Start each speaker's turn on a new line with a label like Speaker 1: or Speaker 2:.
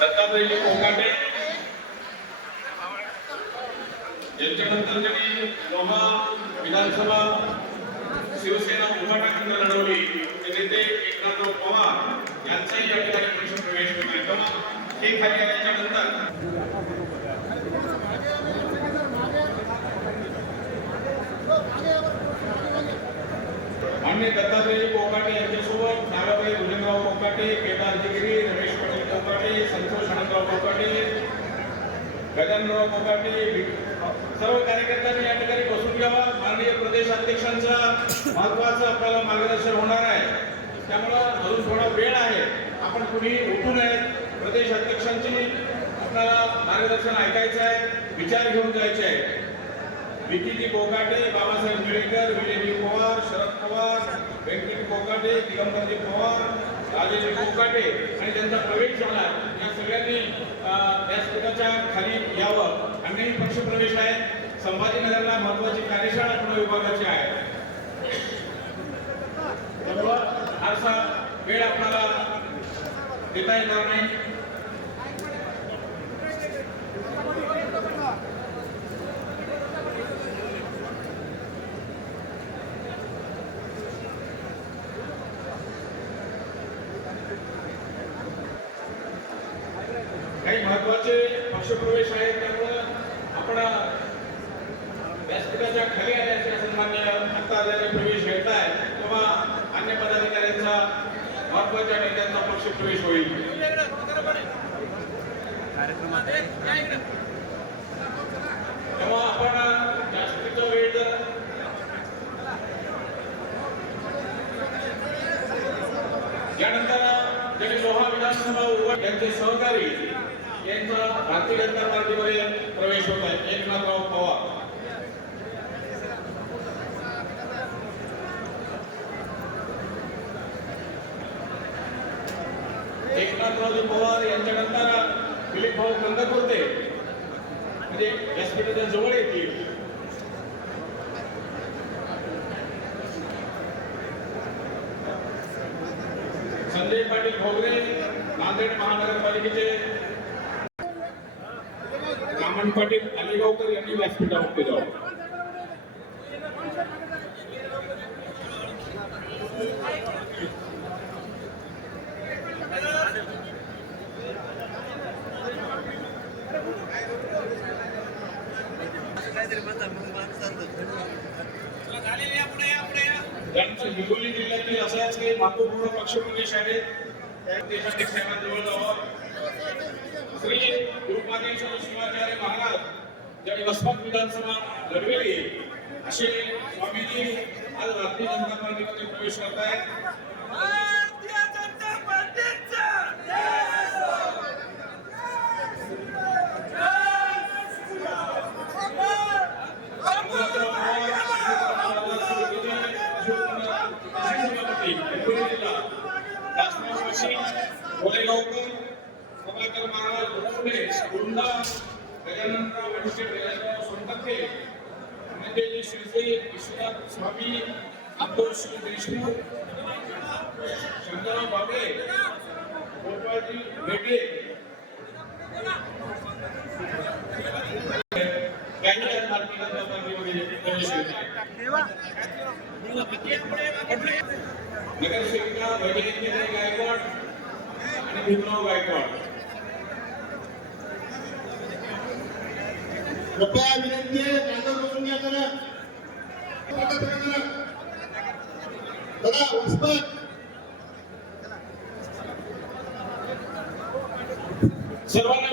Speaker 1: दत्तात्रयजी कोकाटे. यांच्यानंतर त्यांनी लोहा विधानसभा शिवसेना उभाटाखंड लढवली. ते नेते एकनाथराव पवार यांचाही या ठिकाणी पक्ष प्रवेश होतोय तेव्हा हे खाली आल्याच्यानंतर मान्य दत्तात्रय कोकाटे यांच्यासोबत नागाबाई भुजंगराव कोकाटे केदार जिगिरी रमेश कोकाटे संतोष आनंदराव कोकाटे गजाननराव कोकाटे सर्व कार्यकर्त्यांनी या ठिकाणी बसून घ्यावा. माननीय प्रदेश अध्यक्षांचा महत्वाचं आपल्याला मार्गदर्शन होणार आहे. त्यामुळं अजून थोडा वेळ आहे. आपण कुणी उठू नये. प्रदेश अध्यक्षांची आपल्याला मार्गदर्शन ऐकायचं आहे विचार घेऊन जायचे आहे. विकीजी कोकाटे बाबासाहेब मिळेकर विजयजी पवार शरद पवार व्यंकट कोकाटे दिगंबरजी पवार राजेजी कोकाटे आणि त्यांचा प्रवेश झाला. या सगळ्यांनी अं, व्यासपीठाच्या खाली यावं. आणि पक्ष प्रवेश आहे. संभाजीनगरला महत्वाची कार्यशाळा पुणे विभागाची आहे. फारसा वेळ आपल्याला देता येणार नाही. काही महत्त्वाचे पक्षप्रवेश आहेत त्यामुळं आपण व्यासपीठाच्या खाली आल्याचे सन्मान्य आता प्रवेश घेत आहे. तेव्हा अन्य पदाधिकाऱ्यांचा महत्त्वाच्या नेत्यांचा पक्षप्रवेश होईल. तेव्हा आपण जास्तीचा वेळ जर यानंतर ज्यांनी लोहा विधानसभा उघड यांचे सहकारी यांचा भारतीय जनता पार्टीमध्ये प्रवेश होत आहे. एकनाथराव पवार. एकनाथरावजी पवार यांच्यानंतर दिलीप भाऊ कंदकुर्ते म्हणजे व्यासपीठाच्या जवळ येतील. संजय पाटील भोगरे नांदेड महानगरपालिकेचे रामन पाटील अलिगावकर यांनी व्यासपीठावरती जावं त्यांचं हिंगोली जिल्ह्यातील असाच काही महत्त्वपूर्ण पक्षप्रदेश आहेत त्या देशाध्यक्षांजवळ जावं. श्री गुरुपादेश शिवाचार्य महाराज ज्याने वसमत विधानसभा लढविली. असे स्वामीजी आज भारतीय जनता पार्टीमध्ये प्रवेश करत आहेत
Speaker 2: भारतीय जनता पार्टीचा
Speaker 1: गोलेगावकर प्रभाकर महाराज गोकुळे गुरुंदा गजाननराव वडसे गजाननराव सोनटक्के नेतेजी श्री विश्वनाथ स्वामी आदर्श देशमुख शंकरराव बाबळे गोपाळजी भेटे त्यांनी आज भारतीय नगरसेविका वैजयंती गायकवाड आणि भीमराव गायकवाड
Speaker 3: कृपया विनंती आहे जागेवर बसून घ्या जरा.
Speaker 1: सर्वांना